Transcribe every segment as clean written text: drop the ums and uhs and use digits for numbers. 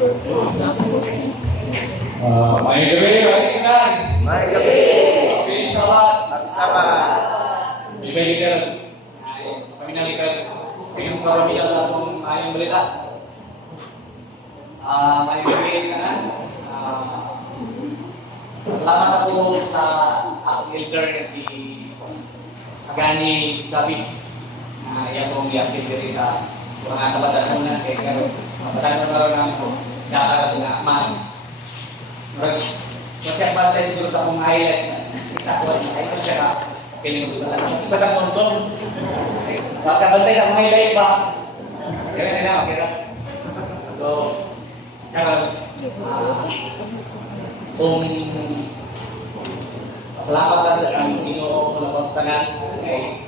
May gabi, mga isnan. May gabi. Happy Sabat. Happy Sabat. May balikan. Kami nalikan. Yung karamihan sa atong ayong balita. May gabi ka na. Salamat ako sa aking elder na si Agani Davis. Yan kong i-active dito sa mga kabatasan na. Kaya karoon, kabatasan na rin ako. Dahil na man. Kasi ang batay siguro sa akong highlight. Kita ko ay siya ka. Kinimutan. Mas batang montong. Baka batay sa akong highlight ba? Kaya na kira. So, karoon. Kung salamat lang sa kami Ginoo kung napastanan ay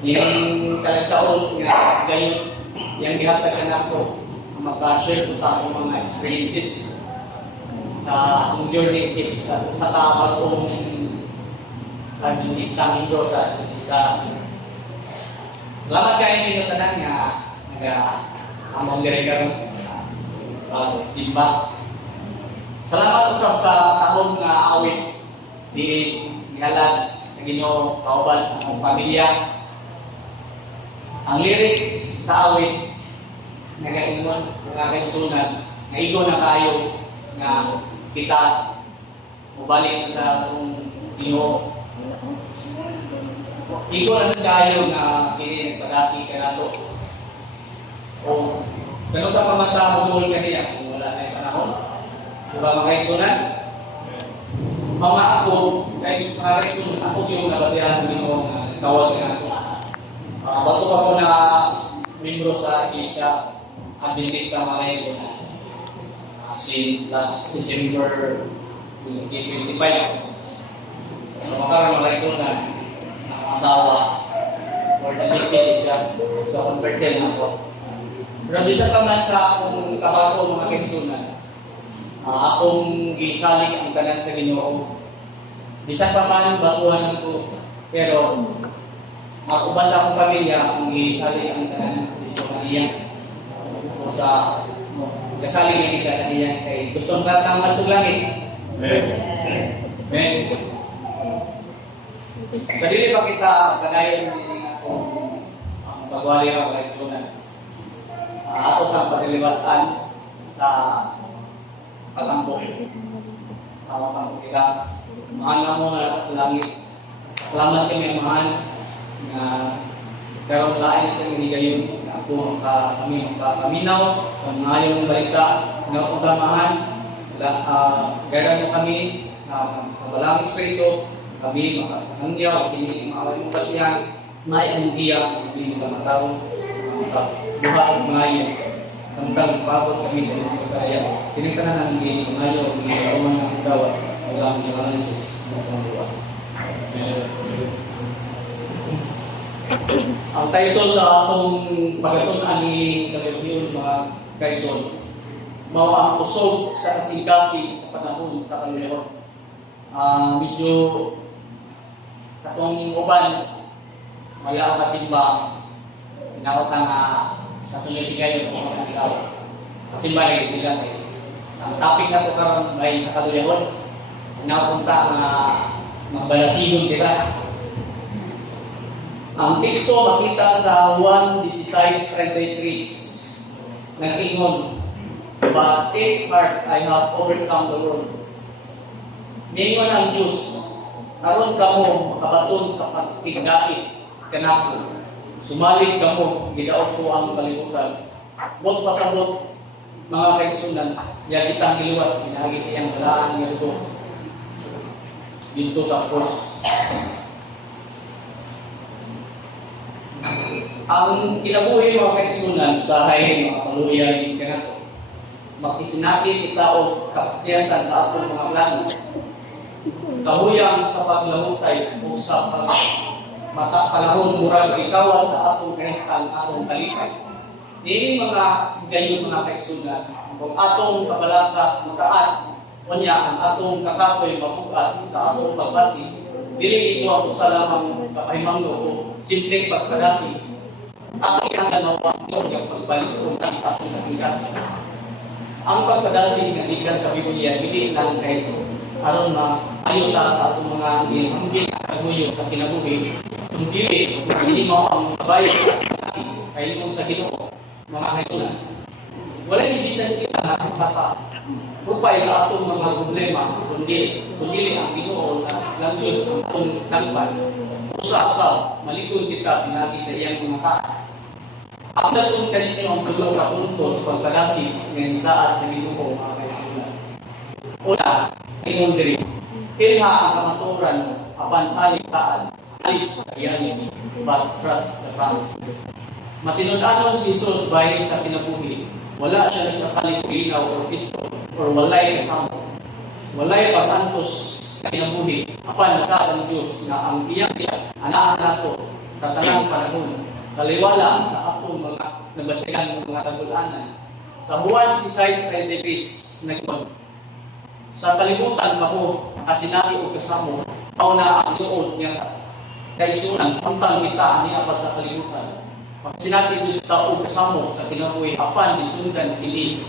yung kalagsaon nga gayon yung gihatag na ako mag-share ko sa akong mga experiences sa akong journey sa kabagong pag-lista nito sa lista. Salamat kayo nito tanan nga among direkar simba. Salamat usab sa tahong nga awit di nihalad sa Ginoo kauban ang pamilya. Ang lyrics sa awit nagaingon nga kaigsunan nga igo na kayo nga kita mubalik sa atong Ginoo. Igo na sa kayo nga kini nagpagasi ka nato. O kano sa pamata budol kaniya kung wala na panahon. Diba mga kaigsunan? Mga ako, mga kaigsunan, ako yung nabatihan ng Ginoo nga tawag nga ako. Bato pa ko na membro sa Iglesia Adventista mga kaigsunan. Since last December 2025. So makaroon mga kaigsunan ng asawa or nalipid siya. So converted na ako. Pero bisa pa man sa akong kabago mga kaigsunan. Akong gisalig ang tanan sa Ginoo. Bisan pa man baguhan ko, pero ako ba sa akong pamilya ang gisalig ang tanan dito kaniya. O sa kasalig ni kita kaniya kay gusto ka tama sa langit. Amen. Sa dili pa kita kadayon ni akong pagwali ang kaigsunan. Ato sa paglibatan sa pagambok. Tama pa kita. Mahal mo na sa langit. Salamat kami mahal na karoon lain sa mga gayon. Ako kami kaminaw sa mga ayong balita na pagkamahan. Gaya mo kami kabalang espiritu. Kami makasangyaw. Hindi maaway mo pasiyan. May ang diya. Hindi makamataw. Buha at mga iyon. Samtang pagod kami sa mga kaya, pinagtahanan ng gini, ngayon, ng kawan ng dawa, walang sa analysis ng pangluwas. Ang title sa atong pagkatunan ni Kagayon mga kaison, mao ang usog sa kasing-kasing sa panahon sa Panginoon. Medyo katong uban, maya ang kasimba, inawat ang sa sunod kayo kung mga ilaw. Kasi balik sila eh. Ang topic na ito karon ay sa kaluyahon. Napunta na magbalasigon kita. Ang teksto makita sa 1:16-33. Nag-ingon, but take heart, I have overcome the world. Ningon ang Diyos, karon kamo makabaton sa pagtigdait kanako. Sumalig kamo, gidaog ko ang kalibutan. Bot pasabot, mga kaigsunan, ya kitang iliwas, pinahagi siyang balaan niya dito sa cross. Ang kinabuhi mga kaigsunan, sa hayin, mga paluya, yung kanato, makisinati kita o kapatiyasan sa atong mga plano. Kahuyang sa paglamutay o sa mata panahon murag ikawan sa atong kahitang atong kalipay. Dili mga gayon mga kaigsunan, kung atong kabalaka mataas, unya ang atong kakapoy mabugat sa atong pagbati, dili ito ang usa lamang kapahimangno o simpleng pagkadasi. Ang ilang mawag yun yung pagbalik kung tatong kasikas. Ang pagpadasig ng ligan sa Biblia, hindi lang kay aron na ayuta sa atong mga hindi kaguyo sa kinabuhi. Kung hindi mo ang kabayan sa kay kung sa Ginoo, mga kaisunan. Wala si bisan kita na baka upay sa atong mga problema, kundi ang Ginoo na lang yun ang nagpan. Usa-usa, malikod kita pinagi sa iyang mga saan. Ang natong kanino ang tulong na puntos pagpadasig ng saan sa Ginoo, mga kaisunan. Una, ingon diri, ilha ang kamaturan apan salig saan, alis sa reality, but trust the promises. Matinud-anon si Jesus bayan sa kinabuhi. Wala siya nagpasalig linaw o pisto or walay kasama. Walay pag-antos sa kinabuhi. Apan nasa ang Diyos na ang iyang siya, anak nato, tatanang panahon. Kaliwala sa atong mga nabatigan ng mga tagulanan. Sa buwan si Sais kay Davis, nagpag sa kalibutan ako, kasinati o kasamo, ako na ang doon niya kaisunan, pantang kita niya pa sa kalibutan. Sinati dito o kasamo sa kinabuhi, apan disundan ili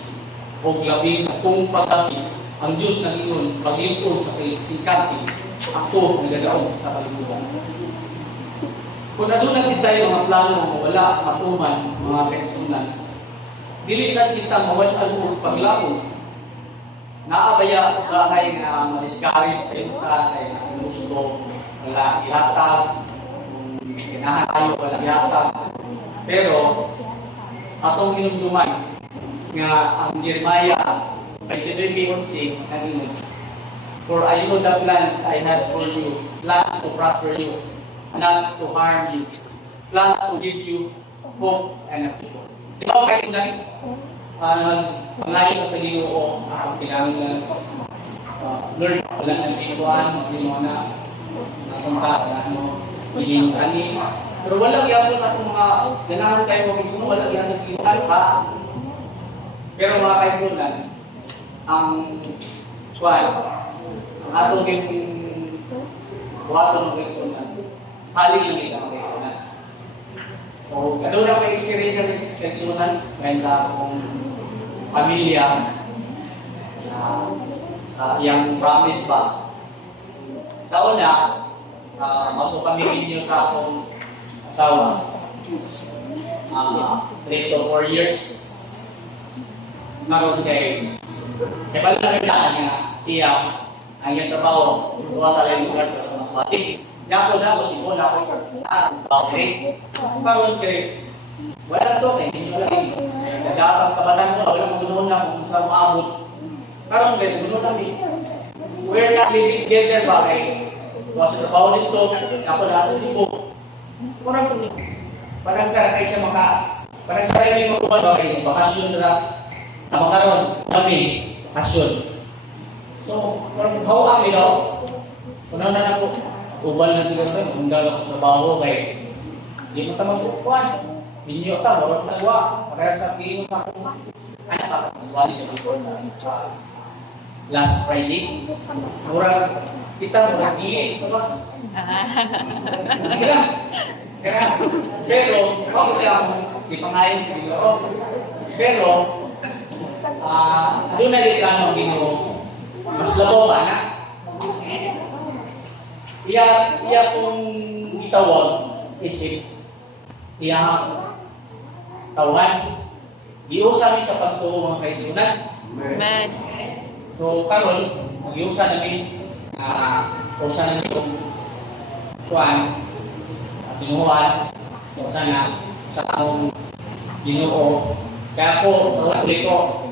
o labing kung pagkasi ang Diyos ng iyon, paglingkod sa kaisingkasi, ako nagadaog sa kalibutan. Kung nadunan kita yung mga plano mo, wala masuman mga kaisunan, dilisan kita mawalan o paglao. Naabaya sa kay nga madiskarit sa ita, kay nga gusto, wala ihatag, kung may kinahan tayo, wala ihatag. Pero, atong inumduman nga ang Jeremiah 23:11 naging, for I know the plans I have for you, plans to prosper you, not to harm you, plans to give you hope and a future. Di ba kayo na panglayo sa Ginoo ang kailangan Lord, wala nang ginawaan, hindi mo na napunta, wala mo hindi ani. Pero walang yapon atong mga ganahan tayo mo kung walang yapon sa Ginoo pa. Pero mga kaisunan, ang atong buhaton ng kaisunan, hali lang ito ang kaisunan. O kadura may experience ng kaisunan ngayon sa akong pamilya sa iyang promise pa. Sa una, magpapamilin niyo sa akong asawa 3 to 4 years. Naroon kay bala na rin niya siya ang iyang trabaho buwa sa layong lugar sa Masbati. Nato na ako siguro na ako bakit? Naroon kay wala to eh, hindi wala rin. Nag-aapas kabatan ko, wala kong ganoon na kung saan maabot. Naroon kay ganoon namin. We're not living together ba kay sa trabaho nito, ako na sa Cebu. Parang sarap siya parang sarap yung magkubad kay bakasyon na tama karon kami bakasyon. So, parang hawa kami daw. Kunan na ako, ubal na sila sa kung dalo ko sa baho kay di mo tamang kukuhan. Ninyo ta, warang nagwa. Parang sa tingin sa akong anak pa, nagwali siya before last Friday. Kita murang gili. So ba? Pero, bakit ako si Pangayos sa Ginoo? Pero, doon na rin lang ang Ginoo. Mas labo ba na? Iya kung itawag, isip, iya tawan, iusa sa pagtuo mga kaibigan. Amen. So, karon mag-iusa namin usa namin itong kuhan, tinuhan, usa na sa akong Ginoo. Kaya ako, sa huli ko,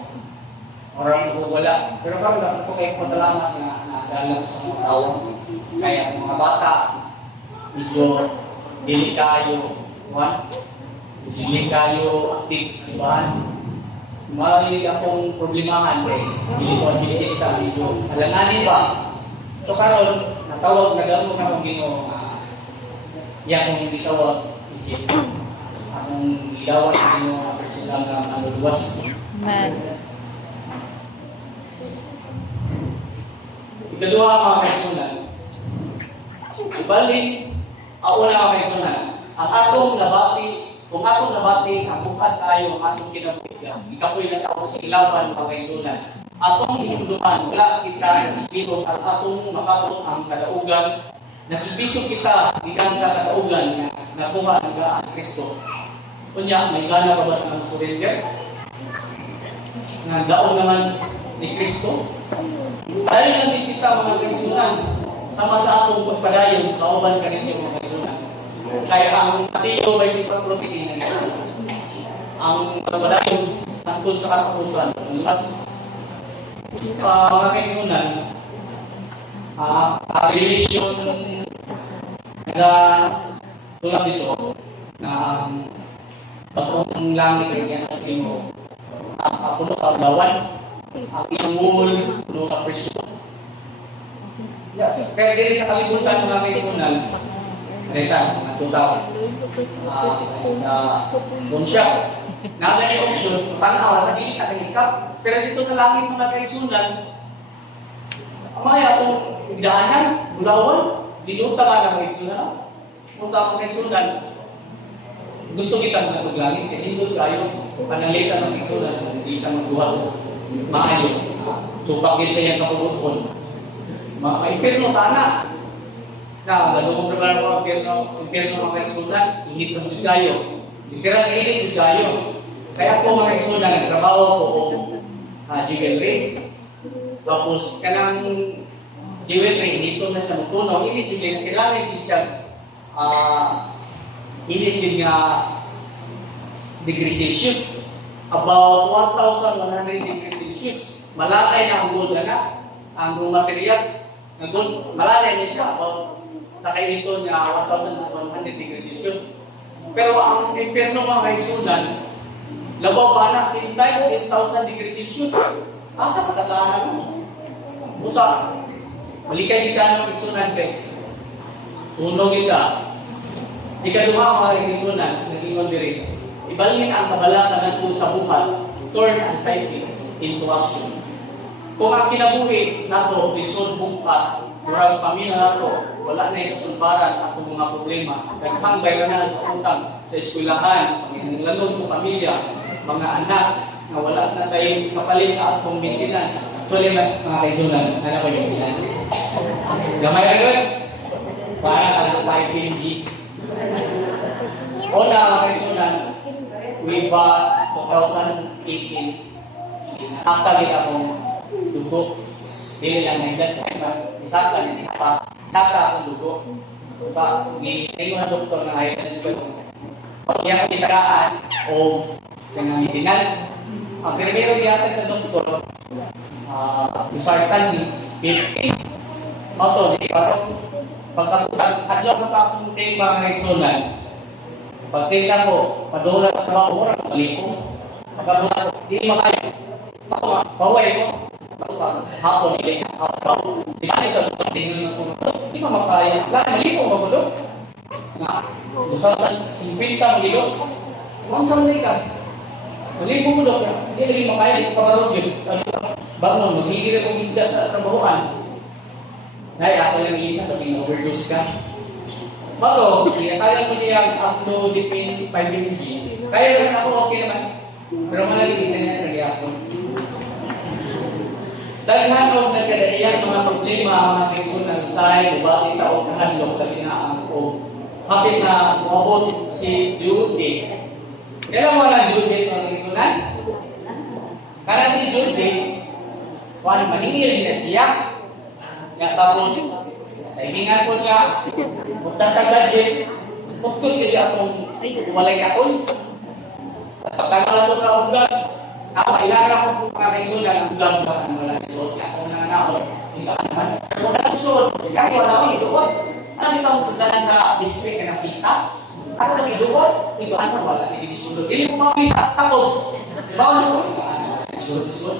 marami ko wala. Pero karon ako kayo pasalamat na dahil sa mga asawa. Kaya sa mga bata, medyo dili kayo, hindi kayo active sa simbahan. Marinig akong problemahan kay hindi ko adventista medyo alanganin ba? So karon natawag na gamo na akong Ginoo iya kong hindi tawag isip akong gidawat sa Ginoo nga personal na manluluwas. Amen. Ikaduha mga kaisunan, ibalik ang una mga kaisunan, ang atong nabati kung atong nabati, ang bukad tayo, ang atong kinabuhigan, ikapoy na tao sa ilaban, mga kaisunan. Atong hinunduman, wala kita ibisog at atong makabot ang kadaugan. Nakibisog kita, ikan sa kadaugan na nakuha ng gaan Kristo. Kunya, may gana pa ba ng surrender? Nga daon naman ni Kristo. Dahil lang kita mga kaisunan, sama sa atong pagpadayon, kauban ka ninyo mga kaisunan. Kaya ang Mateo may pagpropesi na ito. Ang pagpadayon, sangkod sa katapusan. Mga kaisunan, revelation na tulad dito na bagong langit ay yan kasi mo puno sa gawan, ang iyang wall, puno sa presyo. Yes. Kaya dili sa kalibutan mga kaisunan, Rita, natutaw. Doon siya. Nada ni option, tanaw, nakikita ka hikap. Pero dito sa langit mga kaisunan, mga itong daanan, bulawan, diluta ka ng kaisunan. Kung sa mga kaisunan, gusto kita mga paglangit, kaya hindi tayo panalitan ng kaisunan, hindi ka magduha. Maayo. Supak yun sa iyang kapulupon. Mga ka-impirno, tana. Na, galungong naman ang mga impirno mga kaisunan, init ng kayo. Literal init kayo. Kaya po mga kaisunan, nagtrabaho po o jewelry. Tapos, kanang jewelry, inito na siya magtunaw. Init yung kailangan din siya init din nga degrees Celsius. About 1,100 degrees Celsius. Malalay na ang gold na ang raw materials. Malalay na siya. About nakainito niya 1,100 degrees Celsius. Pero ang impyerno mga kaisunan, labaw pa na, 10,000 degrees Celsius. Asa patataan mo? Usa, malikay kita ng kaisunan kay sunog kita. Ikaduha mga kaisunan, nag-ingon diri. Ibalin ang kabalatan natin sa buhat, turn anxiety into action. Kung ang kinabuhi nato, lisod buhat, durang pamilya nato, wala na yung sulbaran at mga problema. Daghang bayaran sa utang, sa eskwelahan, panginalanod sa pamilya, mga anak, na wala na tayong kapalit sa atong maintenance. Actually, mga kaisunan, ano ko yung finance? Gamay na yun? Para ka tayo PMG. Una, mga kaisunan, we bought 2018. Nakakagit akong dugo. Dili lang nagdat. Isaka niya pa. Saka akong dugo. Ngayon na doktor na high blood pressure. Pag yung kitaraan o yung maintenance, ang primero yata sa doktor, consultancy, 50. Auto, di ba ito? Pagkakulang, adlaw na pa akong ting mga kaisunan. Pagtingnan ko, padula sa mga oras, malipo. Pagkakulang, di makaya. Paway ko. Hapon nila, di ba sa tingnan ko, di ba makaya? Malipo ba ko doon? Usapan, simpinta, malilo. Kung saan ka? Malipo mo doon. Hindi naging makaya, di ko kamarod yun. Bangon, magigil akong higda sa trabahoan. Dahil ako lang iisa kasi overdose ka. Bato, kaya ko niya up to depend 5 mg. Kaya rin ako okay naman. Pero malagin na niya ako. Daghanong nagkadaiyang mga problema, mga kaisunan, usahay, bubati tao, kahandlong, kalinaan ko. Kapit na umabot si Judy. Kailan mo lang Judy mga kaisunan? Karena si Judy, maningil niya siya. Tapos, kaibigan ko niya, magtatagad bukod kaya akong walay kaon. At pagkakala ko sa ugas, ako, kailangan ako mga kaisunan ang ugas ba ang wala isuot. Ako nananakot, hindi ka naman. Kung nagsuot, kaya wala akong iluot. Ano dito ang sundanan sa district na nakita? Ako nang iluot, ito ano wala, hindi sulod. Hindi mo makita, takot. Bawal ko, isuot.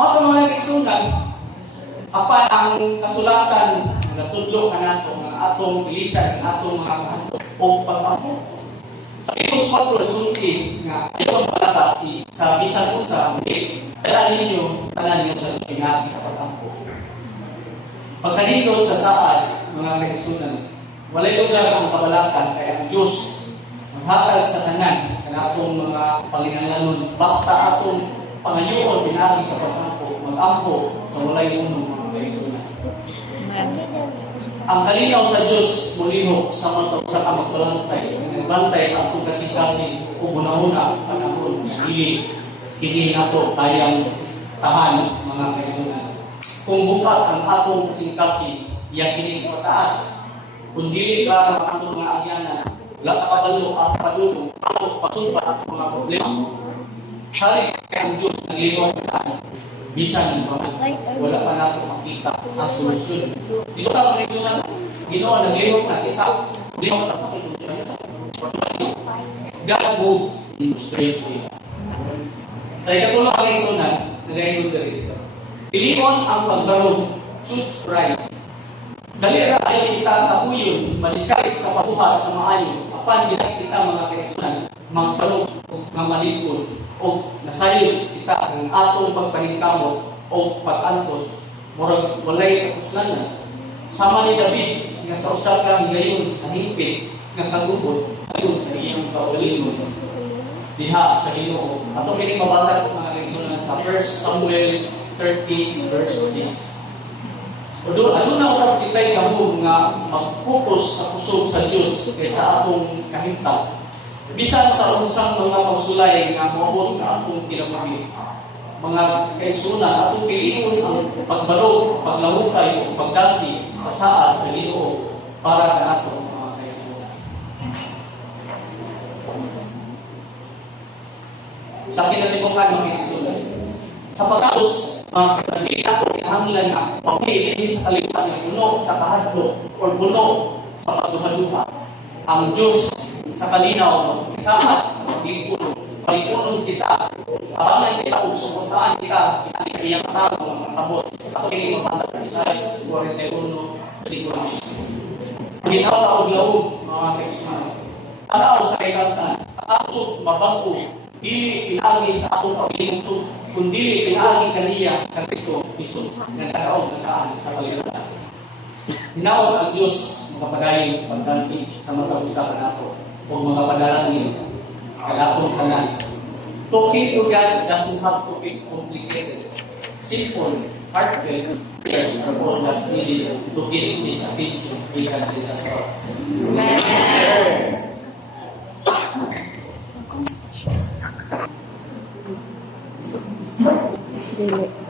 Mga kaisunan, apa ang kasulatan nga tudlo kanato nga atong bilisan nga atong mga kanto o pagpamo. Sa Epos 4 resulti nga ayon palata si sa bisan unsa ambi dala ninyo tanan ninyo sa pinagi sa pagpamo. Pagkanindot sa saad mga kaisunan, walay lugar ang kabalatan kay ang Dios Hatag sa tanan kanatong mga panginahanglan basta atong pangayoon pinagi sa pag-ampo, mag-ampo sa walay unong mga kaigsunan. Ang kalinaw sa Diyos muliho sama sa usa ka magbantay, nagbantay sa atong kasing-kasing ug una-una panahon hindi nato kayang tahan mga kaigsunan. Kung bukat ang atong kasing-kasing iya kini pataas, kung dili ka ang atong mga agyanan, wala ka kabalo asa padulong ato pasulbat ang mga problema. Hali ang Diyos naglinaw na bisan wala pa nato makita ang solusyon. Dito ka kaigsunan, Ginoo naglinaw na kita, di mo ta solusyon. God moves in mysterious way. Sa ikatulong kaigsunan, nagayon dito. Pilimon ang pagbarog, choose Christ. Dali ra ay kita kapuyon, maliskay sa pabuhat sa maayo. Apan kita mga kaigsunan, magbarog nga malipod o nasayod kita ang atong pagpaningkamot o pag-antos murag walay kapuslanan. Sama ni David nga sa usa ka higayon sa hingpit nga kagubot ayon sa iyang kaugalingon diha sa Ginoo. Ato kini mabasa mga kaigsunan sa 1 Samuel 30 verse 6. Ano na usap kita'y kamo nga mag-focus sa kusog sa Diyos kaysa atong kahimtang. Bisan sa unsang mga pagsulay nga moabot sa atong kinabuhi. Mga kaigsunan, atong piliin ang pagbarog, paglahutay o pagdasi sa saad sa Ginoo para sa atong mga kaigsunan. Sa kinatibukan ng kaigsunan, sa pagkaos, mga kapatid ako kinahanglan na pagpili sa kalimutan ng puno sa kahadlo o puno sa pagduha-duha. Ang Diyos sa kalinaw sa paglingkod, palipunon kita, abangan kita o suportahan kita, iyang katawag ng mga kabot. Ako hindi magpantag ng Isaiah 41, siguro ginawa o loob, mga kaigsunan. Tanaw sa kaigasunan, tanaw mabangko, dili pinagi sa atong pagilingkod, kundi pinagi kaniya ng Kristo Jesus na nagkaroon ng kaan sa kalimutan. Hinawag ang Diyos makapadayon sa pagdansi sa mga usapan nato o mga padalangin kalatong tanan. Talking to God doesn't have to be complicated. Simple, heartfelt prayers are all that's needed to get this attention we can desire. Dili.